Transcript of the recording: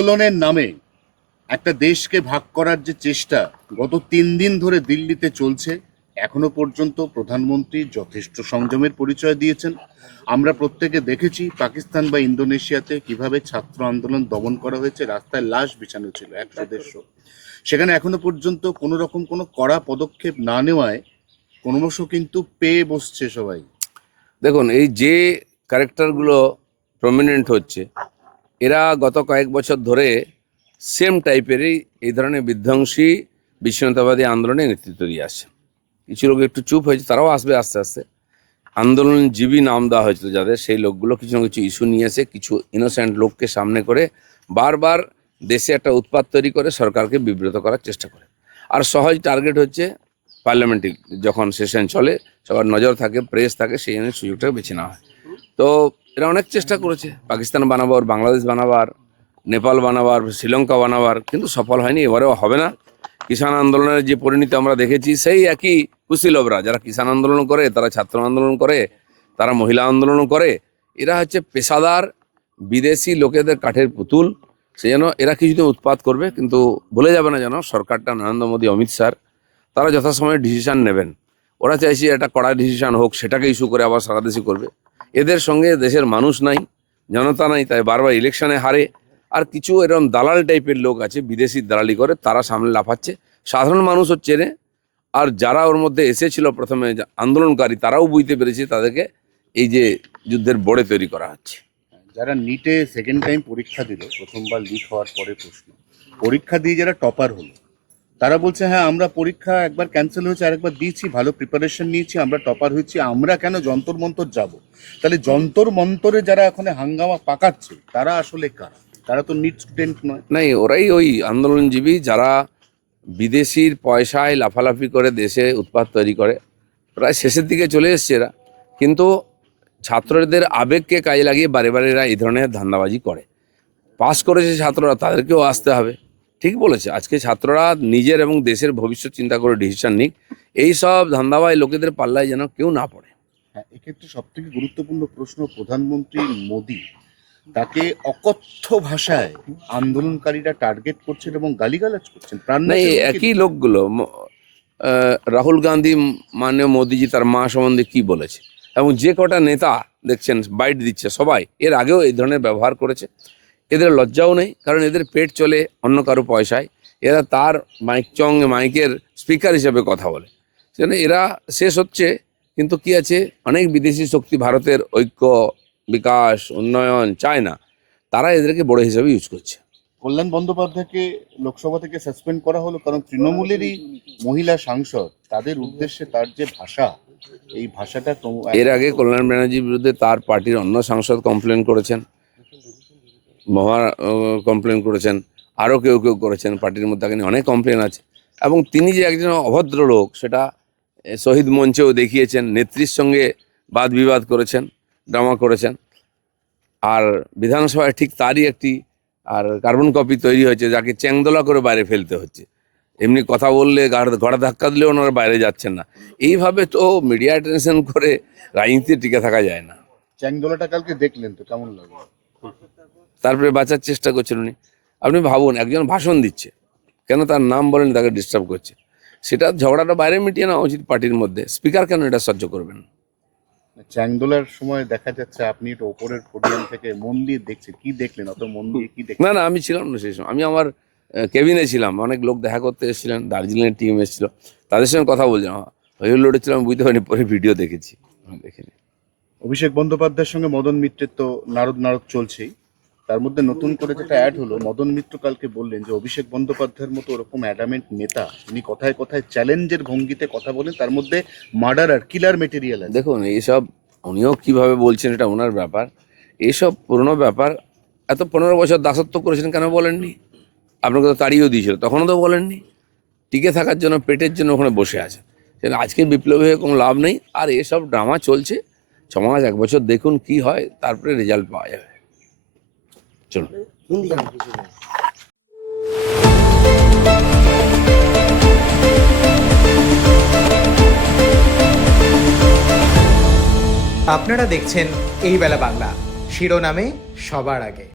আন্দোলনের নামে একটা দেশকে ভাগ করার যে চেষ্টা গত 3 দিন ধরে দিল্লিতে চলছে, এখনো পর্যন্ত প্রধানমন্ত্রী যথেষ্ট সংযমের পরিচয় দিয়েছেন। আমরা প্রত্যেকে দেখেছি পাকিস্তান বা ইন্দোনেশিয়াতে কিভাবে ছাত্র আন্দোলন দমন করা হয়েছে, রাস্তায় লাশ বিছানো ছিল 100-150। সেখানে এখনো পর্যন্ত কোনো রকম কোনো কড়া পদক্ষেপ না নেওয়ায় ক্রমশ কিন্তু পেয়ে বসছে সবাই। দেখুন, এই যে ক্যারেক্টারগুলো প্রমিনেন্ট হচ্ছে, এরা গত কয়েক বছর ধরে সেম টাইপেরই এই ধরনের বিধ্বংসী বিচ্ছিন্নতাবাদী আন্দোলনে নেতৃত্ব দিয়ে আসছে। কিছু লোক একটু চুপ হয়েছে, তারাও আসবে আস্তে আস্তে। আন্দোলনজীবী নাম দেওয়া হয়েছিল যাদের, সেই লোকগুলো কিছু না কিছু ইস্যু নিয়ে এসে কিছু ইনোসেন্ট লোককে সামনে করে বারবার দেশে একটা উৎপাত তৈরি করে সরকারকে বিব্রত করার চেষ্টা করে। আর সহজ টার্গেট হচ্ছে পার্লামেন্টে যখন সেশন চলে, সবার নজর থাকে, প্রেস থাকে, সেই জন্য সুযোগটাকে বেছে নেওয়া হয়। তো এরা অনেক চেষ্টা করেছে পাকিস্তান বানাবার, বাংলাদেশ বানাবার, নেপাল বানাবার, শ্রীলঙ্কা বানাবার, কিন্তু সফল হয়নি, এবারেও হবে না। কিষাণ আন্দোলনের যে পরিণতি আমরা দেখেছি, সেই একই কুশীলবরা যারা কিষাণ আন্দোলন করে, তারা ছাত্র আন্দোলন করে, তারা মহিলা আন্দোলন করে, এরা হচ্ছে পেশাদার বিদেশি লোকেদের কাঠের পুতুল। সেই জন্য এরা কিছুদিন উৎপাত করবে, কিন্তু ভুলে যাবে না যেন সরকারটা, নরেন্দ্র মোদী, অমিত শাহ, তারা যথাসময়ে ডিসিশন নেবেন। ওরা চাইছে একটা কড়া ডিসিশন হোক, সেটাকে ইস্যু করে আবার সারা দেশে করবে। এদের সঙ্গে দেশের মানুষ নাই, জনতা নাই, তাই বারবার ইলেকশনে হারে। আর কিছু এরকম দালাল টাইপের লোক আছে, বিদেশি দালালি করে, তারা সামনে লাফাচ্ছে। সাধারণ মানুষও চেনে, আর যারা ওর মধ্যে এসেছিল প্রথমে আন্দোলনকারী, তারাও বুঝতে পেরেছে তাদেরকে এই যে যুদ্ধের বড়ে তৈরি করা হচ্ছে। যারা নিটে সেকেন্ড টাইম পরীক্ষা দিল, প্রথমবার লিক হওয়ার পরে প্রশ্ন পরীক্ষা দিয়ে যারা টপার হলো, তারা বলছে হ্যাঁ আমরা পরীক্ষা একবার ক্যান্সেল হয়েছে, আরেকবার দিয়েছি, ভালো প্রিপারেশন নিয়েছি, আমরা টপার হয়েছি, আমরা কেন যন্তর মন্তর যাব? তাহলে যন্তর মন্তরে যারা এখন হাঙ্গামা পাকাচ্ছে তারা আসলে কারা? তারা তো নিট স্টুডেন্ট নয়। নাই, ওরাই ওই আন্দোলনজীবী যারা বিদেশির পয়সায় লাফালাফি করে দেশে উৎপাত তৈরি করে। প্রায় শেষের দিকে চলে এসছে এরা, কিন্তু ছাত্রদের আবেগকে কাজে লাগিয়ে বারে বারে এরা এই ধরনের ধান্দাবাজি করে। পাস করেছে ছাত্ররা, তাদেরকেও আসতে হবে। ঠিক বলেছে, আজকে ছাত্ররা নিজের এবং দেশের ভবিষ্যৎ চিন্তা করে ডিসিশন নিক, এই সব ধান্দাবাজ লোকেদের পাল্লায় যেন কেউ না পড়ে। হ্যাঁ, এক্ষেত্রে সব থেকে গুরুত্বপূর্ণ প্রশ্ন, প্রধানমন্ত্রী মোদী তাকে অকথ্য ভাষায় আন্দোলনকারীরা টার্গেট করছেন এবং গালিগালাজ করছেন। না, এই একই লোকগুলো রাহুল গান্ধী, মাননীয় মোদিজি তার মা সম্বন্ধে কি বলেছে, এবং যে কটা নেতা দেখছেন বাইট দিচ্ছে, সবাই এর আগেও এই ধরনের ব্যবহার করেছে। এদের লজ্জাও নেই, কারণ এদের পেট চলে অন্য কারো পয়সায়। এরা তার মাইকের স্পিকার হিসেবে কথা বলে, সেজন্য এরা শেষ হচ্ছে। কিন্তু কি আছে, অনেক বিদেশি শক্তি ভারতের ঐক্য, বিকাশ, উন্নয়ন চায় না, তারা এদেরকে বড় হিসেবে ইউজ করছে। কল্যাণ বন্দ্যোপাধ্যায়কে লোকসভা থেকে সাসপেন্ড করা হলো কারণ তৃণমূলেরই মহিলা সাংসদ, তাদের উদ্দেশ্যে তার যে ভাষা, এই ভাষাটা এর আগে কল্যাণ ব্যানার্জির বিরুদ্ধে তার পার্টির অন্য সাংসদ কমপ্লেন করেছেন, মহা কমপ্লেন করেছেন, আরও কেউ কেউ করেছেন, পার্টির মধ্যে তাকে নিয়ে অনেক কমপ্লেন আছে। এবং তিনি যে একজন অভদ্র লোক, সেটা শহীদ মঞ্চেও দেখিয়েছেন, নেত্রীর সঙ্গে বাদ বিবাদ করেছেন, ড্রামা করেছেন। আর বিধানসভায় ঠিক তারই একটি আর কার্বন কপি তৈরি হয়েছে, যাকে চ্যাংদোলা করে বাইরে ফেলতে হচ্ছে। এমনি কথা বললে ঘোড়া ধাক্কা দিলেও ওনারা বাইরে যাচ্ছেন না। এইভাবে তো মিডিয়া অ্যাটেনশন করে রাজনীতিতে টিকে থাকা যায় না। চ্যাংদোলাটা কালকে দেখলেন তো কেমন লাগলো? তারপরে বাঁচার চেষ্টা করছেন উনি। আপনি ভাবুন, একজন ভাষণ দিচ্ছে, কেন তার নাম বলেন, তাকে ডিস্টার্ব করছে। সেটা ঝগড়াটা বাইরে মিটিয়ে নেওয়া উচিত পার্টির মধ্যে। স্পিকার কেন এটা সহ্য করবেন? চ্যাংদোলার সময় দেখা যাচ্ছে আপনি এটা ওপরের পোডিয়াম থেকে মন দিয়ে দেখছেন, কি দেখলেন? অত মন দিয়ে কি দেখলেন? না না, আমি ছিলাম না সেই সময়, আমি আমার কেবিনে ছিলাম। অনেক লোক দেখা করতে এসেছিলেন, দার্জিলিংয়ের টিম এসেছিল, তাদের সঙ্গে কথা বলছিলাম। হই হুল্লোড় ছিলাম, বুঝতে পারিনি, পরে ভিডিও দেখেছি, দেখিনি। অভিষেক বন্দ্যোপাধ্যায়ের সঙ্গে মদন মিত্রের তো নারদ নারদ চলছেই, তার মধ্যে নতুন করে যেটা অ্যাড হলো, মদন মিত্র কালকে বললেন যে অভিষেক বন্দ্যোপাধ্যায়ের মতো ওরকম অ্যাডামেন্ট নেতা, তিনি কথায় কথায় চ্যালেঞ্জের ভঙ্গিতে কথা বলেন, তার মধ্যে মার্ডারার, কিলার মেটেরিয়াল আছে। দেখুন, এইসব উনিও কীভাবে বলছেন, এটা ওনার ব্যাপার। এইসব পুরনো ব্যাপার। এত 15 বছর দাসত্ব করেছেন, কেন বলেননি? আপনাকে তো তাড়িয়েও দিয়েছিল, তখনও তো বলেননি। টিকে থাকার জন্য, পেটের জন্য ওখানে বসে আছে। আজকে বিপ্লবী হয়ে কোনো লাভ নেই। আর এসব ড্রামা চলছে 6 মাস 1 বছর, দেখুন কি হয়, তারপরে রেজাল্ট পাওয়া যাবে। চলুন। আপনারা দেখছেন এই বেলা বাংলা, শিরোনামে সবার আগে।